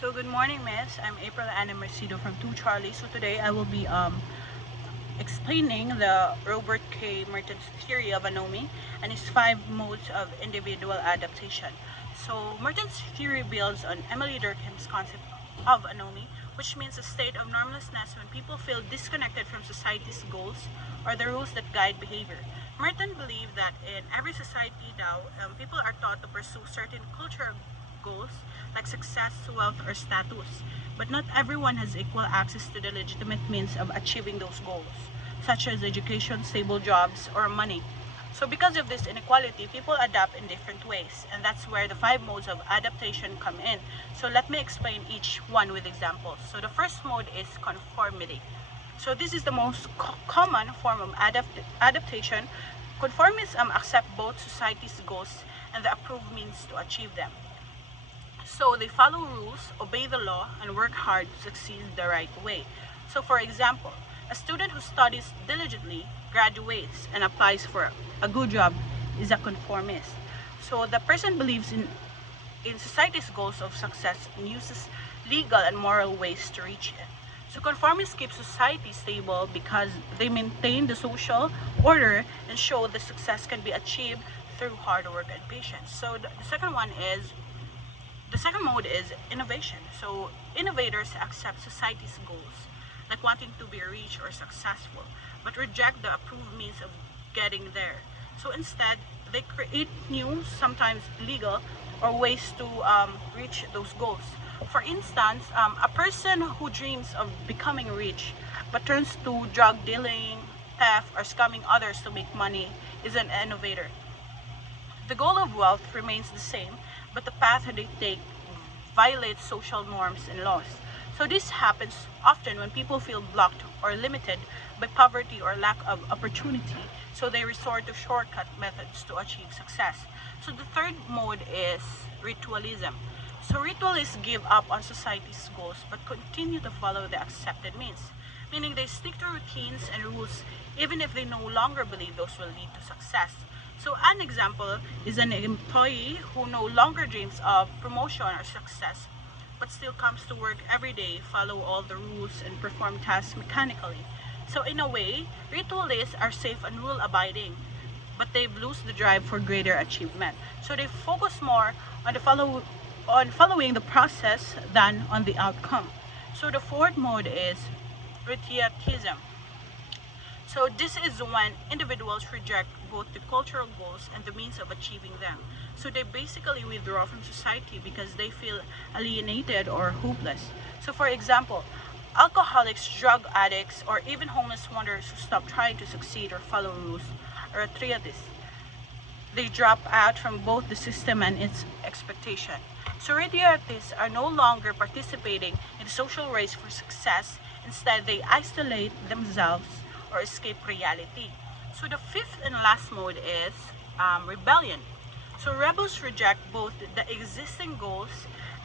So good morning, Miss. I'm April Anna Mercido from 2 Charlie. So today I will be explaining the Robert K. Merthon's theory of anomie and his 5 modes of individual adaptation. So Merthon's theory builds on Emily Durkheim's concept of anomie, which means a state of normlessness when people feel disconnected from society's goals or the rules that guide behavior. Merthon believed that in every society now, people are taught to pursue certain cultural goals like success, wealth, or status, but not everyone has equal access to the legitimate means of achieving those goals, such as education, stable jobs, or money. So because of this inequality, people adapt in different ways, and that's where the 5 modes of adaptation come in. So let me explain each one with examples. So the first mode is conformity. So this is the most common form of adaptation. Conformists accept both society's goals and the approved means to achieve them. So they follow rules, obey the law, and work hard to succeed the right way. So for example, a student who studies diligently, graduates, and applies for a good job is a conformist. So the person believes in society's goals of success and uses legal and moral ways to reach it. So conformists keep society stable because they maintain the social order and show that success can be achieved through hard work and patience. So the second mode is innovation. So innovators accept society's goals, like wanting to be rich or successful, but reject the approved means of getting there. So instead, they create new, sometimes illegal, or ways to reach those goals. For instance, a person who dreams of becoming rich but turns to drug dealing, theft, or scamming others to make money is an innovator. The goal of wealth remains the same, but the path they take violates social norms and laws. So this happens often when people feel blocked or limited by poverty or lack of opportunity, so they resort to shortcut methods to achieve success. So the third mode is ritualism. So ritualists give up on society's goals but continue to follow the accepted means, meaning they stick to routines and rules even if they no longer believe those will lead to success. So an example is an employee who no longer dreams of promotion or success, but still comes to work every day, follow all the rules, and perform tasks mechanically. So in a way, ritualists are safe and rule-abiding, but they've lost the drive for greater achievement. So they focus more on following the process than on the outcome. So the fourth mode is patriotism. So this is when individuals reject both the cultural goals and the means of achieving them. So they basically withdraw from society because they feel alienated or hopeless. So for example, alcoholics, drug addicts, or even homeless wanderers who stop trying to succeed or follow rules are patriotists. They drop out from both the system and its expectation. So patriotists are no longer participating in the social race for success. Instead, they isolate themselves or escape reality. So the fifth and last mode is rebellion. So rebels reject both the existing goals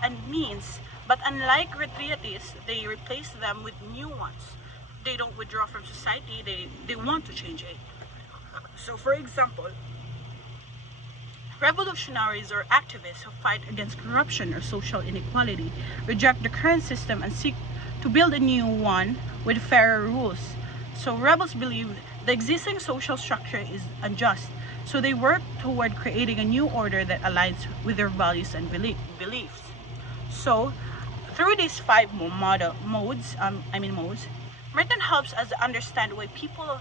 and means, but unlike patriotists, they replace them with new ones. They don't withdraw from society, they want to change it. So for example, revolutionaries or activists who fight against corruption or social inequality reject the current system and seek to build a new one with fairer rules. So rebels believe the existing social structure is unjust, so they work toward creating a new order that aligns with their values and beliefs. So through these 5 modes, Merthon helps us understand why people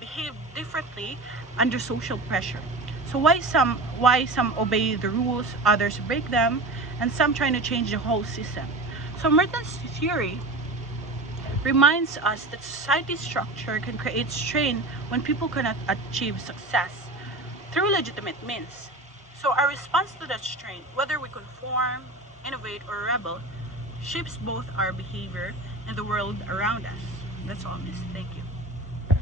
behave differently under social pressure. So why some obey the rules, others break them, and some trying to change the whole system. So Merthon's theory reminds us that society's structure can create strain when people cannot achieve success through legitimate means. So our response to that strain, whether we conform, innovate, or rebel, shapes both our behavior and the world around us. That's all, Miss. Thank you.